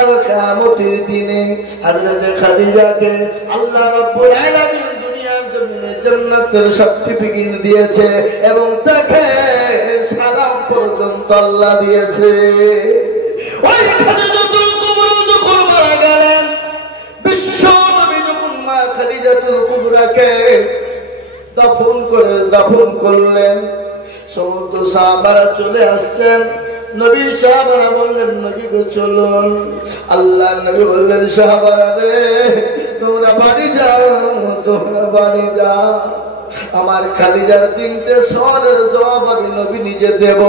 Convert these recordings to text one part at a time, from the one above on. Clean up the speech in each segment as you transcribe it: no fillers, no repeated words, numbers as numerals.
কাল কিয়ামতের দিনে হযরত খাদিজাকে আল্লাহ রাব্বুল আলামিন দুনিয়ার জমিনে জান্নাতের সার্টিফিকেট দিয়েছে এবং তাকে সালাম পর্যন্ত আল্লাহ দিয়েছে। ওই খাদিজাতুল কুবরা যখন মারা গেলেন, বিশ্ব নবী যখন মা খাদিজাতুল কুবরাকে দাফন করলেন, সমস্ত সাহাবারা চলে আসছেন। নবী সাহাবারা বললেন, নবী গো চলুন। আল্লাহ নবী বললেন, সাহাবারা রে তোমরা বাড়ি যাও, তোমরা বাড়ি যাও। আমার খাদিজার 3টে সওয়ালের জবাব আমি নবী নিজে দেব।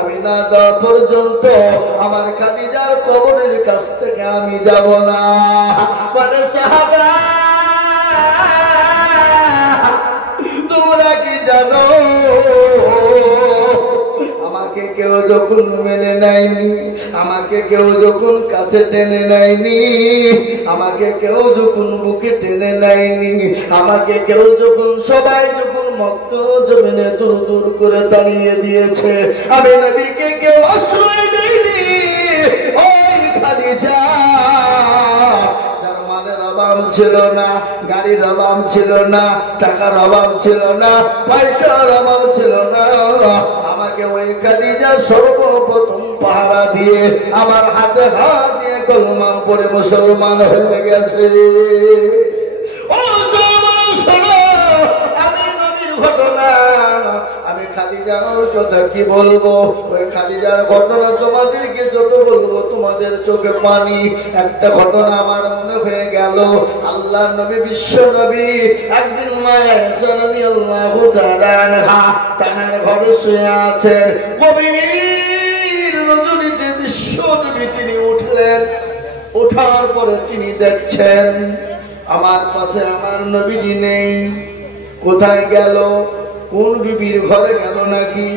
আমি না যাওয়া পর্যন্ত আমার খাদিজার কবরের কাছ থেকে আমি যাব না। বলে সাহাবা, তোমরা কি জানো আমাকে কেউ যখন মেনে নেয়নি, আমাকে কেউ যখন কাছে টেনে নেয়নি, আমাকে কেউ যখন বুকে টেনে নেয়নি, আমাকে কেউ যখন সবাই যখন মক্কা জমিনে দূর দূর করে দাঁড়িয়ে দিয়েছে, আমি নবীকে কেউ আশ্রয় দেয়নি। ওই খাদিজা অভাব ছিল না, গাড়ির অভাব ছিল না, টাকার অভাব ছিল না, পয়সার অভাব ছিল না, আমাকে ওই খাদিজা সর্বপ্রথম পাহারা দিয়ে আমার হাতে হাত দিয়ে কলমা পড়ে মুসলমান হয়ে গেছে। ঘটনা আমি খাদিজার কথা কি বলবো, ওই খাদিজার ঘটনা তোমাদেরকে যত বলবো তোমাদের চোখে পানি। একটা ঘটনা আমার মনে হয়ে গেল, আল্লাহ নবী বিশ্ব নবী একদিন মায়া রাদিয়াল্লাহু তাআলা আনহা তার ঘরে শুয়ে আছেন। গভীর রজনীতে বিশ্ব নবী তিনি উঠলেন। ওঠার পরে তিনি দেখছেন আমার পাশে আমার নবীজি নেই। কোথায় গেল? কোন বিবির ঘরে গেল নাকি?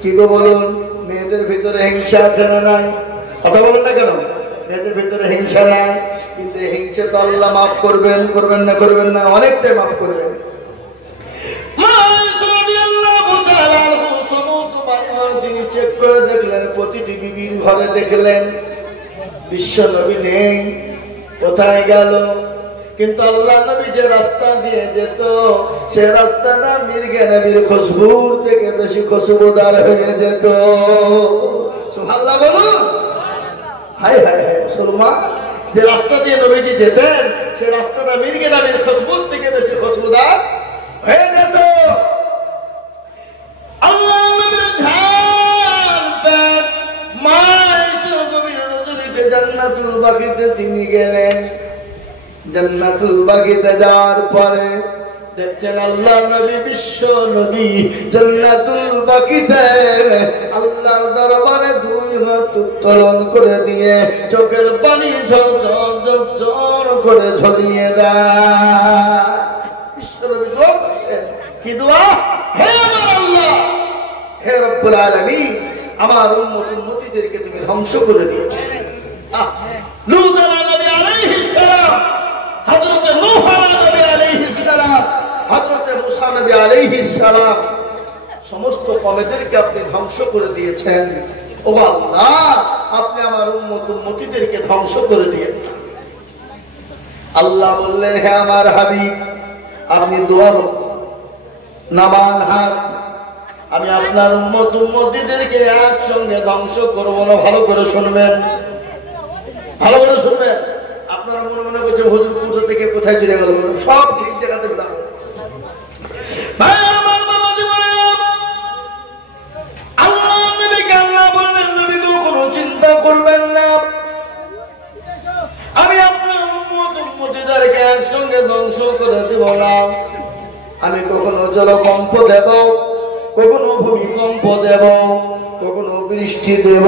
কি গো বলুন, মেয়েদের ভিতরে হিংসা আছে না নাই? কথা বলুন না কেন? মেয়েদের ভিতরে হিংসা নাই, কিন্তু হিংসা তো আল্লাহ মাফ করবেন, করবেন না? করবেন না? অনেকটাই মাফ করবেন। তিনি চেক করে দেখলেন, প্রতিটি বিবির ঘরে দেখলেন বিশ্ব নবী নেই। কোথায় গেল? কিন্তু আল্লাহ নবী যে রাস্তা দিয়ে যেত সে রাস্তাটা মির্গে নবীর খুশবুর থেকে বেশি খুশবুদার হয়ে যেত। সুবহানাল্লাহ বলুন। হায় হায় হায় মুসলমান, যে রাস্তা দিয়ে নবীজি যেতেন সে রাস্তাটা মির্গে নবীর খুশবুর থেকে বেশি খুশবুদার হয়ে যেত। আল্লাহ নবীর ধ্যান পেট মা এসে গভীর রজনীতে জান্নাতুল বাকিতে তিনি গেলেন। জান্নাতুল বাগিতে যাওয়ার পরে দেখছেন আল্লাহ নবী বিশ্ব নবী জান্নাতুল বাগিতে আল্লাহর দরবারে 2 হাত উত্তোলন করে দিয়ে চোখের পানি ঝরঝর করে ঝরিয়ে দেয়। বিশ্ব নবী দোয়া করছেন, কি দোয়া? হে আমার আল্লাহ, হে রব্বুল আলামিন, আমার উম্মতদেরকে তুমি ধ্বংস করে দিও। লূত আলাইহিস সালাম, হযরত নূহ আলাইহিস সালাম, হযরত মুসা নবী আলাইহিস সালাম, সমস্ত কওমদেরকে আপনি ধ্বংস করে দিয়েছেন। ও আল্লাহ, আপনি আমার উম্মতদেরকে ধ্বংস করে দিয়েছেন। আল্লাহ বললেন, হে আমার হাবিব, আপনি দোয়া নামান হাত, আমি আপনার উম্মতদেরকে একসঙ্গে ধ্বংস করব না। ভালো করে শুনবেন, ভালো করে শুনবেন। আপনারা মনে মনে করছেন হুজুর কোথা থেকে কোথায় চলে গেল, সব ঠিক জায়গাতে বলা। ভাই আমার বাবাজি বলেন, আল্লাহ নবীকে আল্লাহ বললেন, নবী তো কোনো চিন্তা করবেন না, আমি আপনার উম্মতদেরকে একসঙ্গে ধ্বংস করে দেব না। আমি কখনো জলকম্প দেব, কখনো ভূমিকম্প দেব, কখনো বৃষ্টি দেব,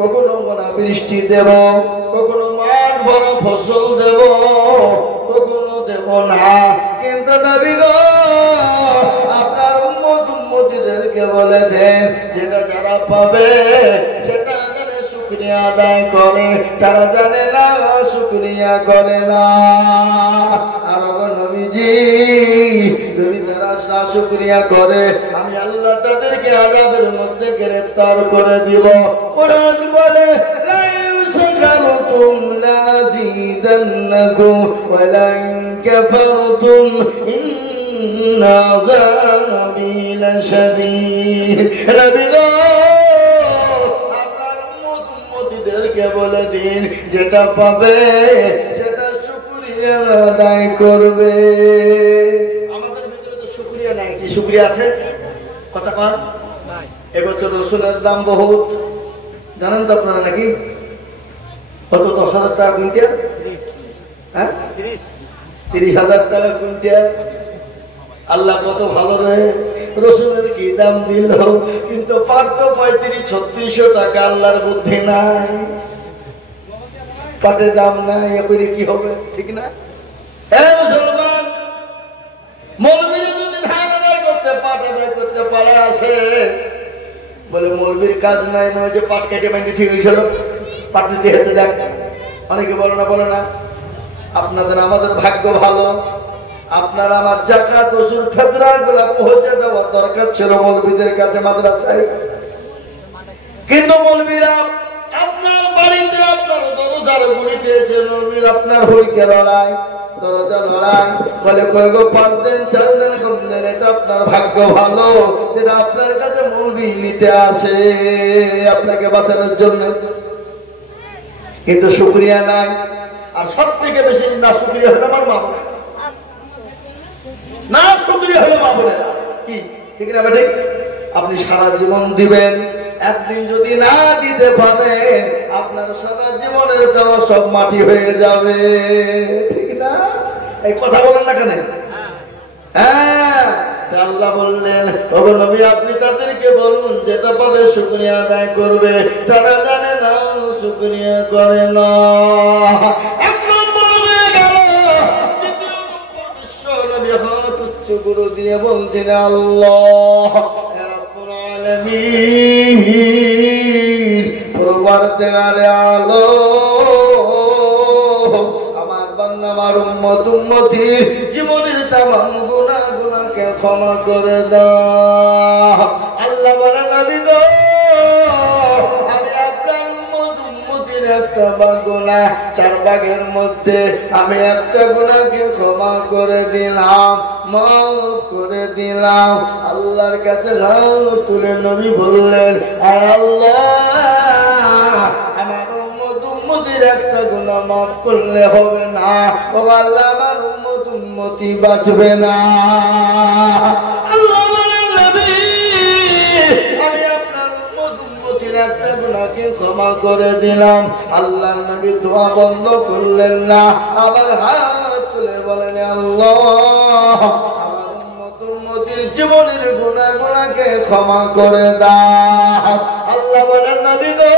কখনো অনাবৃষ্টি দেব, কখনো মাঠ বড় ফসল দেব, কখনো দেব না। কিন্তু নবী গো, আপনার উম্মতদেরকে বলে দেন, যেটা যারা পাবে সেটা জানে শুকরিয়া আদায় করে, তারা জানে না শুকরিয়া করে না। আর নবীজি যদি তারা শুকরিয়া করে, আমি আল্লাহ তাদেরকে আযাবের মধ্যে গ্রেফতার করে দিব। কোরআন বলে, লা ইউশরাতু شكرتم لأزيدنكم ولئن كفرتم إن عذابي لشديد নবী গো আপনার উম্মতদেরকে বলে দিন যেটা পাবে সেটা শুকরিয়া আদায় করবে আমাদের ভিতরে তো শুকরিয়া নাই কি শুকরিয়া আছে কথা কন নাই এবছর রসুনের দাম বহুত জানেন তো আপনারা নাকি কত 10,000 টাকা কুইন্টাল 30,000 টাকা কুইন্টাল আল্লাহ কত ভালো রে রসুনের কি দাম দিল কিন্তু পাট তো 3500-3600 টাকা আল্লাহর বুদ্ধি নাই পাটের দাম নাই এবারে কি হবে ঠিক না মুসলমান মৌলবীরা যদি ধান আদায় করতে পাট আদায় করতে পারে আসে বলে মৌলবীর কাজ নাই নয় যে পাট কেটে বাইন্দে ঠিক হয়েছিল পাট দিতে হেঁটে দেখ অনেকে বলে না আপনাদের আমাদের ভাগ্য ভালো আপনার আমার যাকাত ওসুল ফিতরাগুলো পৌঁছে দেওয়া দরকার ছিল মৌলবীদের কাছে মাদ্রাসায় কিন্তু মৌলবীরা আপনার বাড়িতে আপনার দরজার গুড়িতে এসে মৌলবীর আপনার হইকে লড়াই দরজা লড়াই বলে কয়েক পাঁচ দিন 4 দিন কম দিন এটা আপনার ভাগ্য ভালো যেটা আপনার কাছে মৌলবী নিতে আসে আপনাকে বাঁচানোর জন্য কিন্তু শুকরিয়া নাই আর সব থেকে বেশি না শুকরিয়া হলো আমার মা না শুকরিয়া হলো মা বলে কি ঠিক না বেঠিক আপনি সারা জীবন দিবেন একদিন যদি না দিতে পারেন আপনার সারা জীবনের দেওয়া সব মাটি হয়ে যাবে ঠিক না এই কথা বলেন না কেন হ্যাঁ আল্লাহ বললেন ওগো নবী আপনি তাদেরকে বলুন যেটা পাবে শুকরিয়া আদায় করবে তারা জানে না শুকরিয়া করে না গুরু দিয়ে বলছেন আল্লাহ রাব্বুল আলামিন পরওয়ারদিগারে আলো আমার বান্দা আমার উম্মতির জীবনের তামাম গুনাহগুলোকে ক্ষমা করে দাও আল্লাহ বলেন নবী গো আমি আপনার উম্মতির একটা গুনাহ 4 ভাগের মধ্যে আমি একটা গুনাহকে ক্ষমা করে দিলাম মাফ করে দিলাম আল্লাহর কাছে হাত তুলে নবী বললেন আয় আল্লাহ আমার উম্মতির একটা গুনাহ মাফ করলে হবে না ও আল্লাহ আমার উম্মতি বাঁচবে না আল্লাহ বলেন নবী আমি আপনার উম্মতির একটা গুনাহকে ক্ষমা করে দিলাম আল্লাহর নবী দোয়া বন্ধ করলেন না আবার হাত তুলে বলেন আল্লাহ আমার উম্মতির জীবনের গুনাহগুলোকে ক্ষমা করে দাও আল্লাহ বলেন নবী গো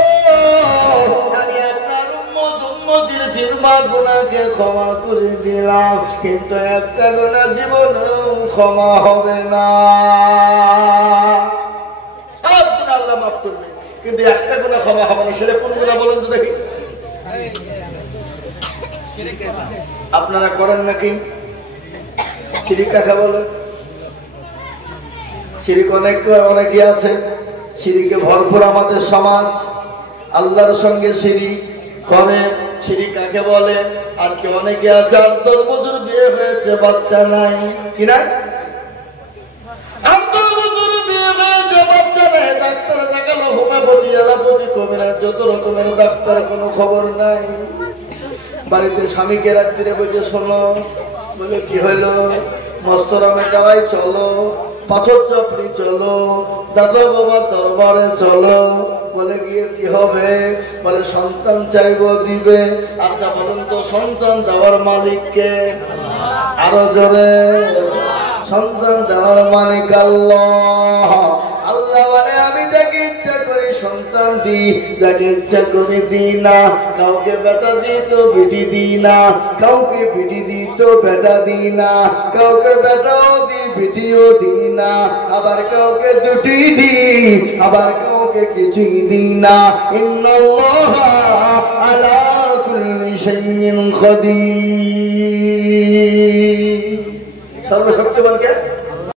আমি আপনার উম্মতির 3 ভাগ গুনাহকে ক্ষমা করে দিলাম কিন্তু একটা গুনাহ জীবনেও ক্ষমা হবে না সব গুনাহ আল্লাহ মাফ করবে কিন্তু একটা গুনাহ ক্ষমা হবে না সেটা কোন গুনাহ বলেন তো দেখি আপনারা করেন নাকি শিরিক কাকে বলে শিরিক অনেকে আছে শিরিকে ভরপুর আমাদের সমাজ আল্লাহর সঙ্গে শিরিক করে শিরিক কাকে বলে আজকে অনেকে আছে 8-10 বছর বিয়ে হয়েছে বাচ্চা নাই কি না 8-10 বছর বিয়ে হয়েছে বাচ্চা নাই ডাক্তার দেখালো হোমিওপ্যাথি এলোপ্যাথি কবিরাজ যত রকমের ডাক্তার কোনো খবর নাই বাড়িতে স্বামীকে রাত্রিরে বসে শোনো বলে কি হইলো মস্তরামে যাওয়াই চলো পাথর চাপড়ি চলো দাদা বাবা দরবারে চলো বলে গিয়ে কি হবে বলে সন্তান চাইবো দিবে আচ্ছা বলুন তো সন্তান দেওয়ার মালিককে আরো জোরে সন্তান দেওয়ার মালিক আল্লাহ আল্লাহ বলে আমি যাকে ইচ্ছা করে সন্তান দিই যাকে ইচ্ছা করে দিই না কাউকে বেটা দিই তো বেটি দিই না কাউকে বেটি দিই তো বেটা দিই না কাউকে বেটাও দিই বেটিও দিই না আবার কাউকে দুটি দিই আবার কাউকে কিছুই দিই না ইন্নাল্লাহা আলা কুল্লি শাইইন কাদির সর্বশক্তিমান কে